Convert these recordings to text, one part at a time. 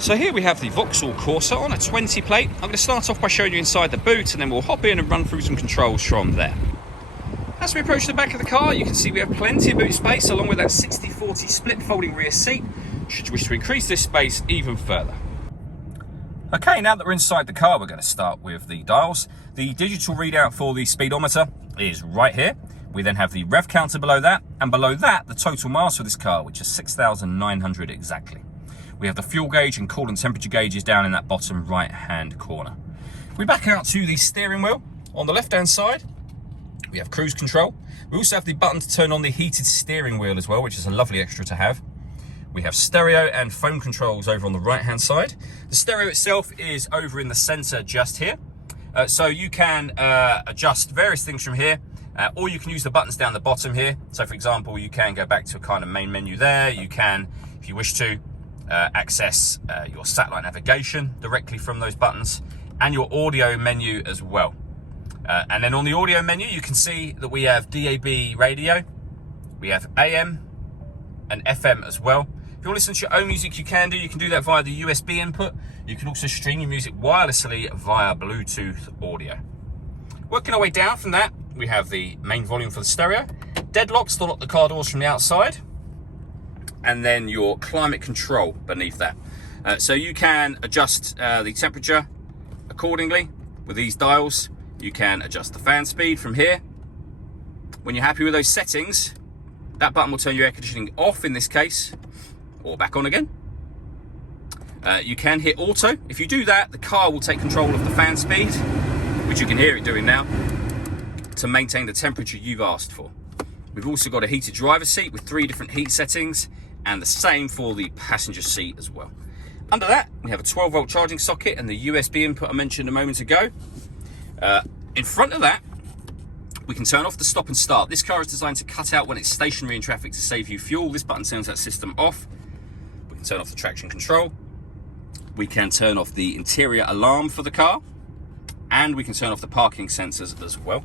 So here we have the Vauxhall Corsa on a 20 plate. I'm going to start off by showing you inside the boot and then we'll hop in and run through some controls from there. As we approach the back of the car, you can see we have plenty of boot space along with that 60/40 split folding rear seat, should you wish to increase this space even further. Okay, now that we're inside the car, we're going to start with the dials. The digital readout for the speedometer is right here. We then have the rev counter below that, and below that, the total miles for this car, which is 6,900 exactly. We have the fuel gauge and coolant temperature gauges down in that bottom right-hand corner. We back out to the steering wheel. On the left-hand side, we have cruise control. We also have the button to turn on the heated steering wheel as well, which is a lovely extra to have. We have stereo and phone controls over on the right-hand side. The stereo itself is over in the center just here. So you can adjust various things from here, or you can use the buttons down the bottom here. So for example, you can go back to a kind of main menu there. You can, if you wish to, access your satellite navigation directly from those buttons, and your audio menu as well. And then on the audio menu, you can see that we have DAB radio, we have AM and FM as well. If you want to listen to your own music, you can do that via the USB input. You can also stream your music wirelessly via Bluetooth audio. Working our way down from that, we have the main volume for the stereo, deadlocks to lock the car doors from the outside, and then your climate control beneath that. So you can adjust the temperature accordingly with these dials. You can adjust the fan speed from here. When you're happy with those settings, that button will turn your air conditioning off in this case, or back on again. You can hit auto. If you do that, the car will take control of the fan speed, which you can hear it doing now, to maintain the temperature you've asked for. We've also got a heated driver's seat with 3 different heat settings, and the same for the passenger seat as well. Under that, we have a 12-volt charging socket and the USB input I mentioned a moment ago. In front of that, we can turn off the stop and start. This car is designed to cut out when it's stationary in traffic to save you fuel. This button turns that system off. We can turn off the traction control. We can turn off the interior alarm for the car, and we can turn off the parking sensors as well.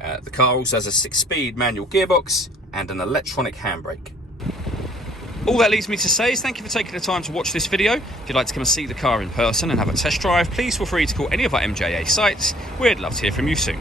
The car also has a 6-speed manual gearbox and an electronic handbrake. All that leaves me to say is thank you for taking the time to watch this video. If you'd like to come and see the car in person and have a test drive, please feel free to call any of our MJA sites. We'd love to hear from you soon.